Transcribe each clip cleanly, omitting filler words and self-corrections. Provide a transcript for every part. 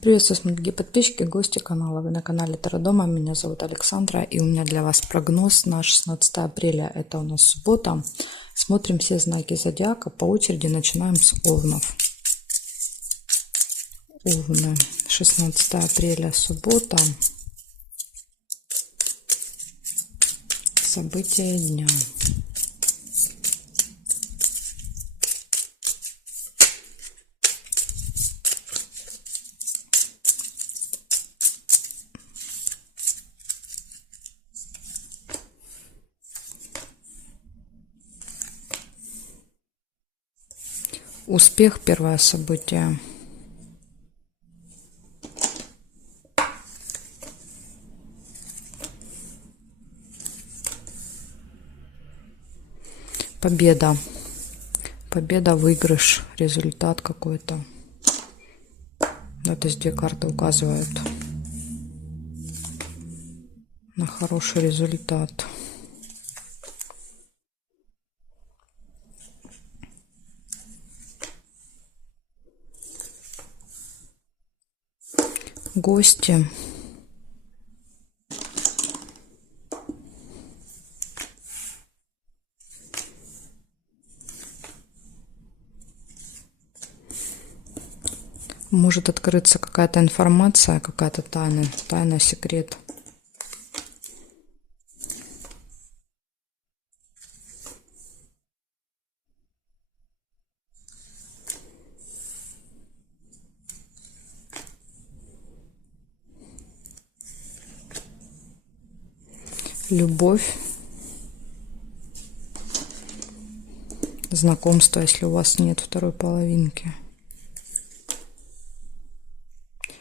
Приветствую, дорогие подписчики, гости канала. Вы на канале Таро Дома. Меня зовут Александра, и у меня для вас прогноз на 16 апреля. Это у нас суббота. Смотрим все знаки зодиака. По очереди начинаем с Овнов. Овны. 16 апреля, суббота. События дня. Успех, первое событие. Победа. Победа, выигрыш, результат какой-то. Это здесь две карты указывают на хороший результат. Гости. Может открыться какая-то информация, какая-то тайна, секрет. Любовь. Знакомство, если у вас нет второй половинки.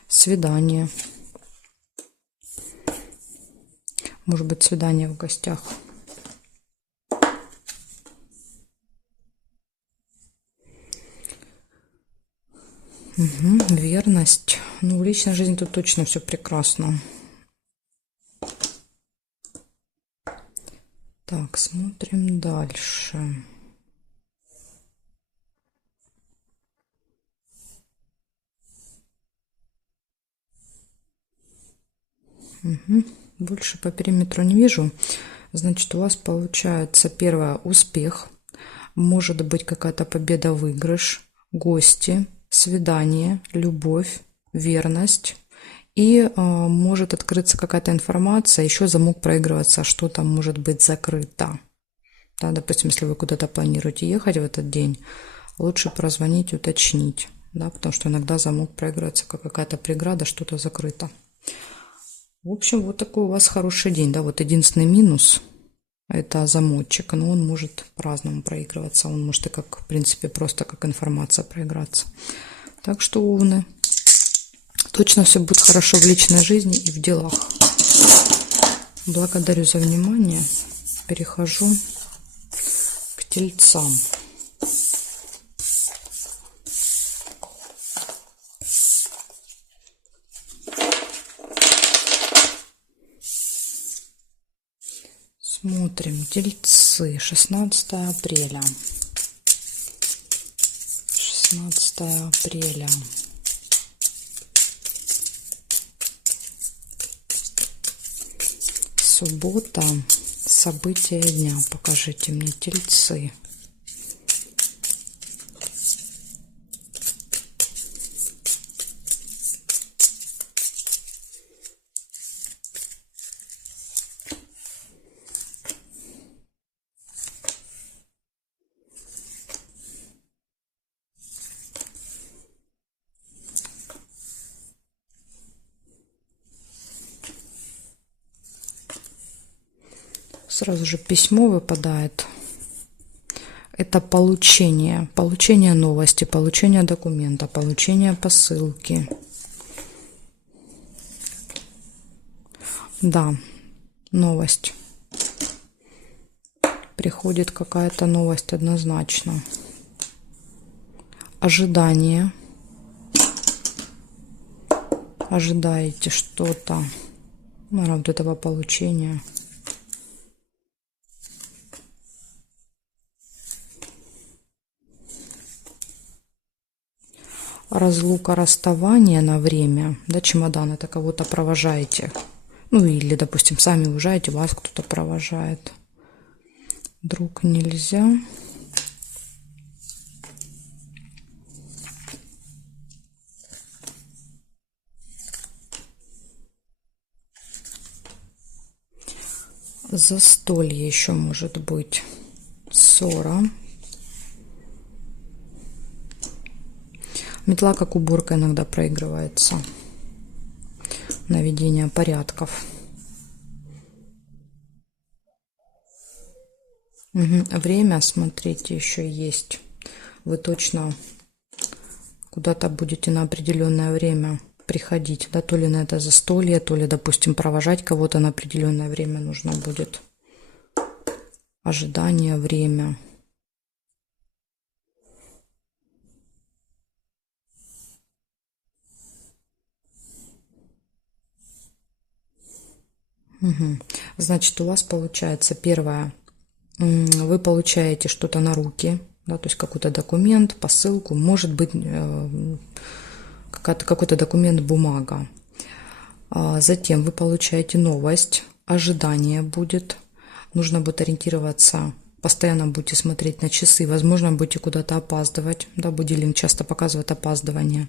Свидание. Может быть, свидание в гостях. Верность. Ну, в личной жизни тут точно все прекрасно. Так, смотрим дальше. Больше по периметру не вижу. Значит, у вас получается первое — успех. Может быть какая-то победа, выигрыш, гости, свидание, любовь, верность. И может открыться какая-то информация, еще замок проигрываться, что там может быть закрыто. Да, допустим, если вы куда-то планируете ехать в этот день, лучше прозвонить, уточнить. Да, потому что иногда замок проигрывается, как какая-то преграда, что-то закрыто. В общем, вот такой у вас хороший день. Да, вот единственный минус — это замочек, но он может по-разному проигрываться. Он может и как, в принципе, просто как информация проиграться. Так что, Овны, точно все будет хорошо в личной жизни и в делах. Благодарю за внимание. Перехожу к Тельцам. Смотрим. Тельцы. 16 апреля. 16 апреля. Суббота. События дня. Покажите мне, Тельцы. Сразу же письмо выпадает. Это получение новости, получение документа, получение посылки. Да, новость. Приходит какая-то новость однозначно. Ожидание. Ожидаете что-то. Наверное, вот этого получения. разлука, расставание на время, да, чемодан, это кого-то провожаете, ну или, допустим, сами уезжаете, вас кто-то провожает. Друг нельзя. Застолье еще может быть. Ссора. Метла как уборка иногда проигрывается. Наведение порядков. Время, смотрите, еще есть. Вы точно куда-то будете на определенное время приходить, да, то ли на это застолье, то ли, допустим, провожать кого-то на определенное время нужно будет. Ожидание, время. Значит, у вас получается первое, вы получаете что-то на руки, да, то есть какой-то документ, посылку, может быть какой-то документ, бумага. Затем вы получаете новость, ожидание будет, нужно будет ориентироваться, постоянно будете смотреть на часы, возможно, будете куда-то опаздывать, да, будильник часто показывает опаздывание.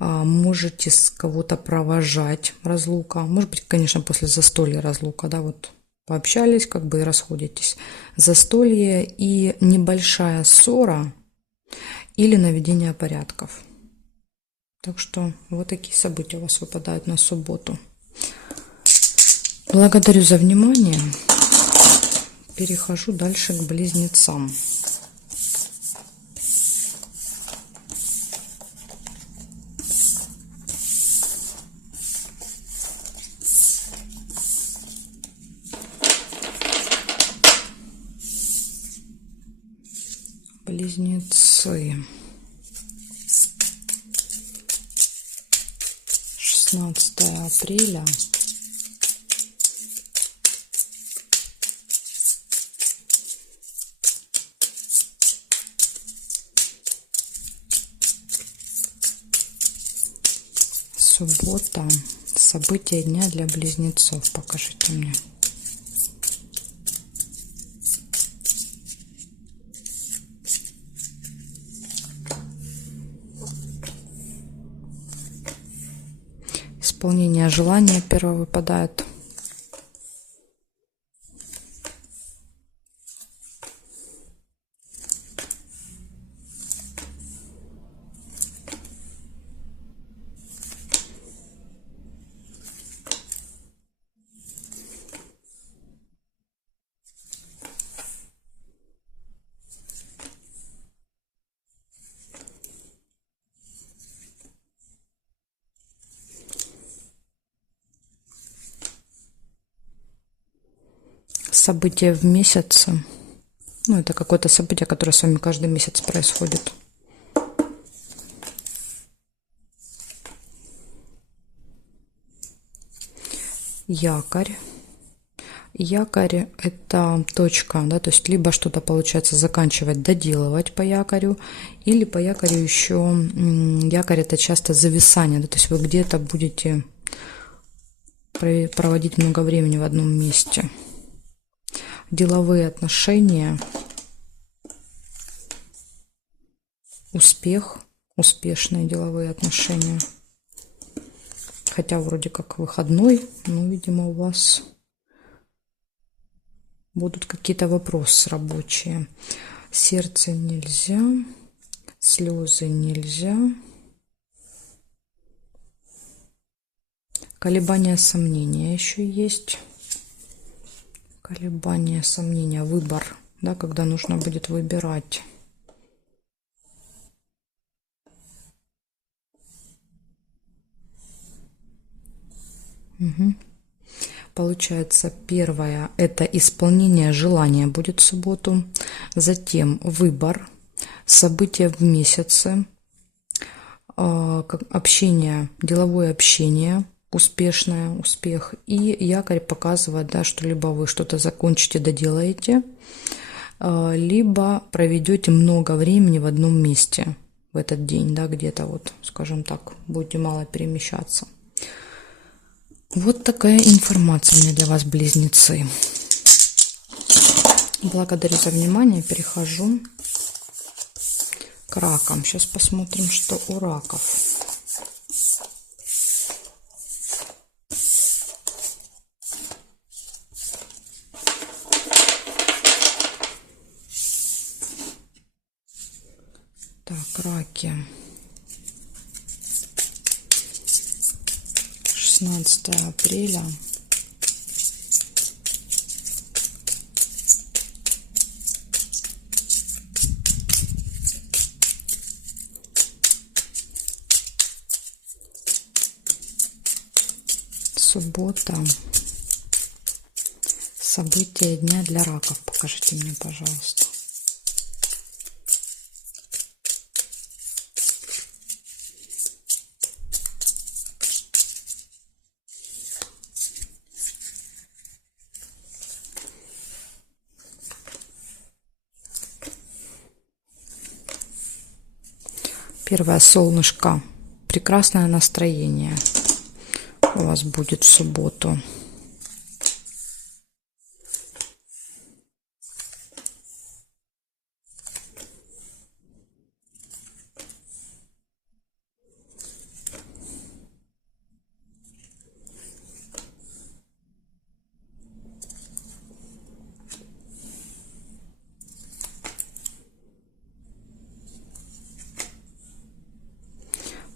Можете с кого-то провожать, разлука, может быть, конечно, после застолья разлука, да, вот пообщались, как бы и расходитесь. Застолье и небольшая ссора или наведение порядков. Так что вот такие события у вас выпадают на субботу. Благодарю за внимание. Перехожу дальше к близнецам. Близнецы. 16 апреля. Суббота. События дня для близнецов. Покажите мне. Исполнение желания первое выпадает. Событие в месяце. Ну, это какое-то событие, которое с вами каждый месяц происходит. Якорь. Якорь – это точка, да, то есть либо что-то получается заканчивать, доделывать по якорю, или по якорю еще якорь – это часто зависание, да, то есть вы где-то будете проводить много времени в одном месте. Деловые отношения, успех, успешные деловые отношения. Хотя вроде как выходной, но, видимо, у вас будут какие-то вопросы рабочие. Сердце нельзя, слезы нельзя. Колебания, сомнения еще есть. Колебания, сомнения, выбор, да, когда нужно будет выбирать. Получается, первое – это исполнение желания будет в субботу. Затем выбор, события в месяце, общение, деловое общение, успешное, успех. И якорь показывает, да, что либо вы что-то закончите, доделаете, либо проведете много времени в одном месте. в этот день, да, где-то вот, скажем так, будете мало перемещаться. Вот такая информация у меня для вас, близнецы. Благодарю за внимание. Перехожу к ракам. Сейчас посмотрим, что у раков. Так, раки. 16 апреля. Суббота. События дня для раков. Покажите мне, пожалуйста. Первое солнышко. Прекрасное настроение у вас будет в субботу.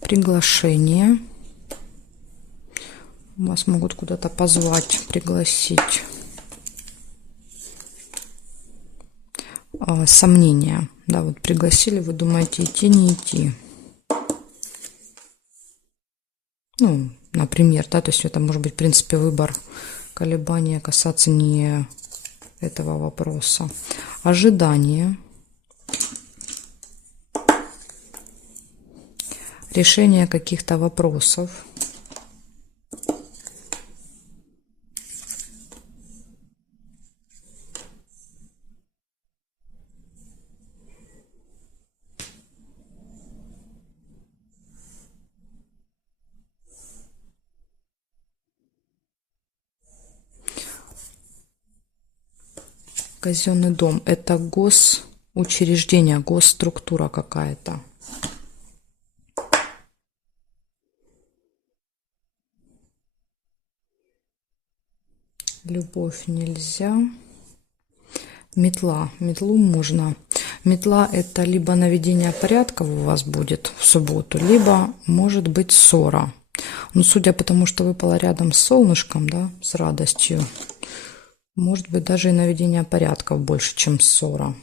Приглашение. Вас могут куда-то позвать, пригласить. Сомнения. Да, вот пригласили, вы думаете, идти, не идти. Ну, например, да, то есть это может быть, в принципе, выбор, колебания касаться не этого вопроса. Ожидание. Решение каких-то вопросов. Казенный дом – это госучреждение, госструктура какая-то. Любовь нельзя. Метла. Метлу можно. Метла – это либо наведение порядка у вас будет в субботу, либо может быть ссора. Но судя по тому, что выпало рядом с солнышком, да, с радостью, может быть даже и наведение порядков больше, чем ссора.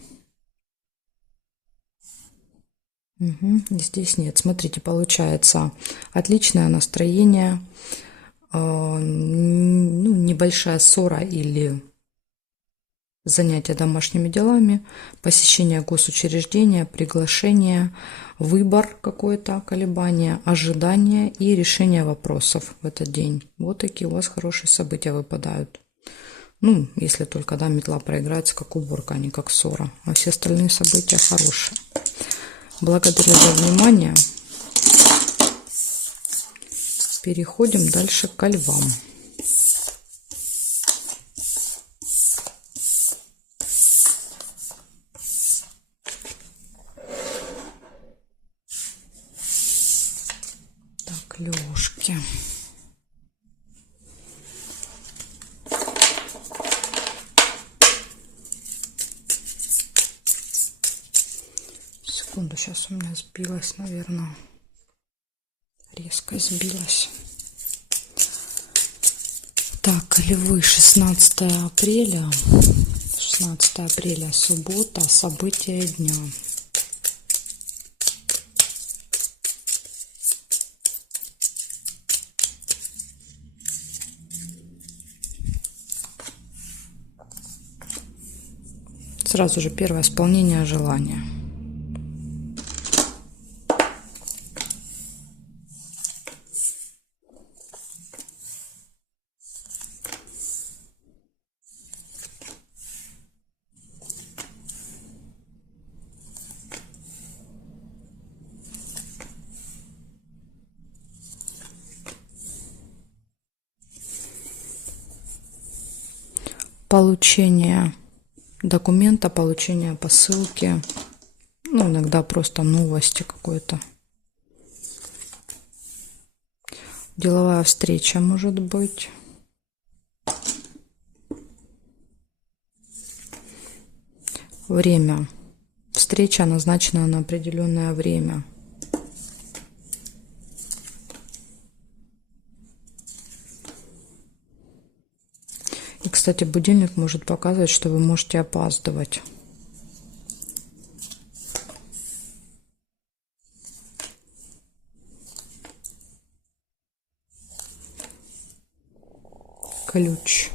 Угу. Здесь нет. Смотрите, получается отличное настроение, ну, небольшая ссора или занятие домашними делами, посещение госучреждения, приглашение, выбор какой-то, колебание, ожидание и решение вопросов в этот день. Вот такие у вас хорошие события выпадают. Ну, если только, да, метла проиграется как уборка, а не как ссора. А все остальные события хорошие. Благодарю за внимание. Переходим дальше ко львам. Так, лёшки. Секунду, сейчас у меня сбилась, наверное. Резко сбилась. Так, львы, 16 апреля. 16 апреля, суббота, события дня. Сразу же первое исполнение желания. получение документа, получение посылки, ну, иногда просто новости какой-то. Деловая встреча может быть. Время. Встреча назначена на определенное время. И, кстати, будильник может показывать, что вы можете опаздывать. Ключ.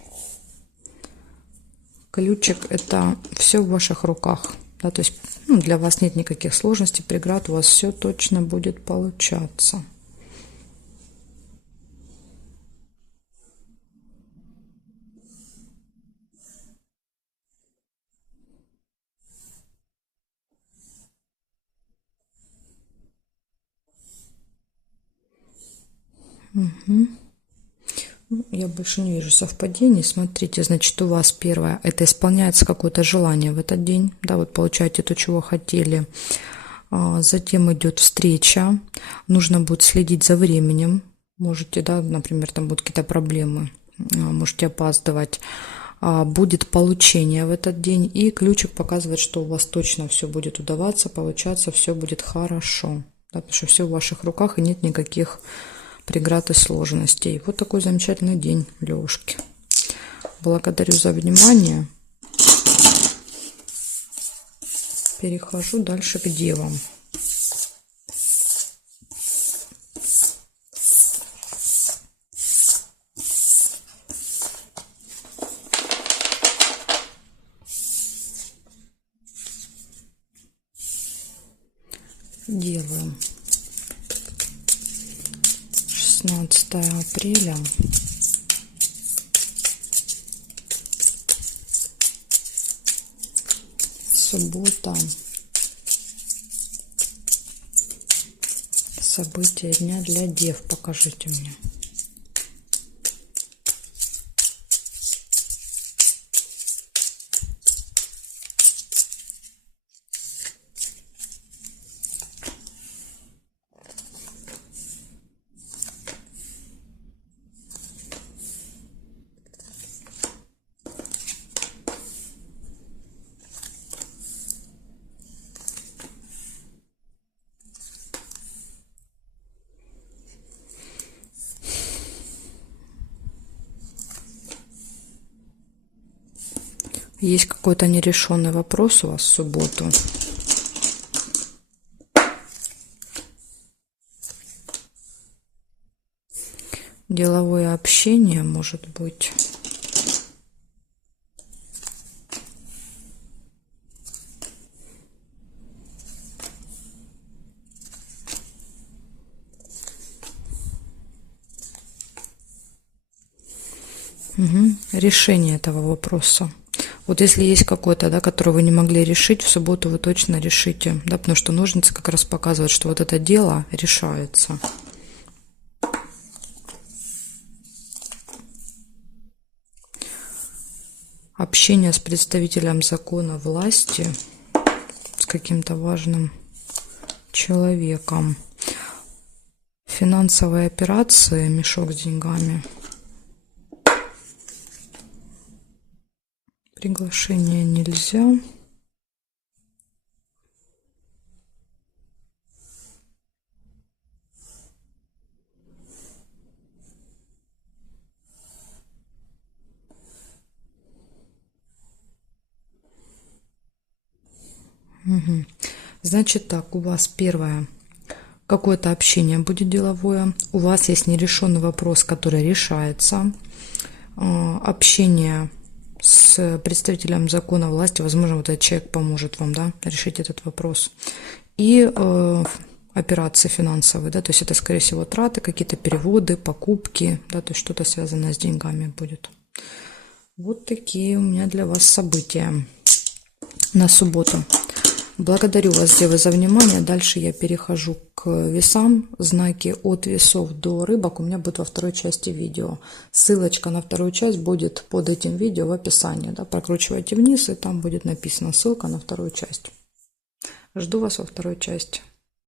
Ключик — это все в ваших руках. Да, то есть для вас нет никаких сложностей, преград, у вас все точно будет получаться. Угу. Я больше не вижу совпадений. Смотрите, значит, у вас первое — это исполняется какое-то желание в этот день. Да, вот получаете то, чего хотели. Затем идет встреча. Нужно будет следить за временем. Можете, да, например, там будут какие-то проблемы. Можете опаздывать. Будет получение в этот день. И ключик показывает, что у вас точно все будет удаваться, получаться, все будет хорошо. Да, потому что все в ваших руках и нет никаких преград и сложностей. Вот такой замечательный день, Лёшки. Благодарю за внимание. Перехожу дальше к девам. Девы. 16 апреля. Суббота. События дня для дев. Покажите мне. Есть какой-то нерешенный вопрос у вас в субботу. Деловое общение, может быть. Решение этого вопроса. Вот если есть какой-то, да, который вы не могли решить, в субботу вы точно решите, да, потому что ножницы как раз показывают, что вот это дело решается. Общение с представителем закона власти, с каким-то важным человеком. Финансовые операции, мешок с деньгами. Приглашение нельзя. Значит так, у вас первое, какое-то общение будет деловое, у вас есть нерешенный вопрос, который решается, общение с представителем закона власти, возможно, вот этот человек поможет вам, да, решить этот вопрос, и операции финансовые, да, то есть это, скорее всего, траты, какие-то переводы, покупки, да, то есть что-то связанное с деньгами будет. Вот такие у меня для вас события на субботу. Благодарю вас, девы, за внимание. Дальше я перехожу к весам. Знаки от весов до рыбок у меня будет во второй части видео. Ссылочка на вторую часть будет под этим видео в описании. Да? Прокручивайте вниз, и там будет написано ссылка на вторую часть. Жду вас во второй части.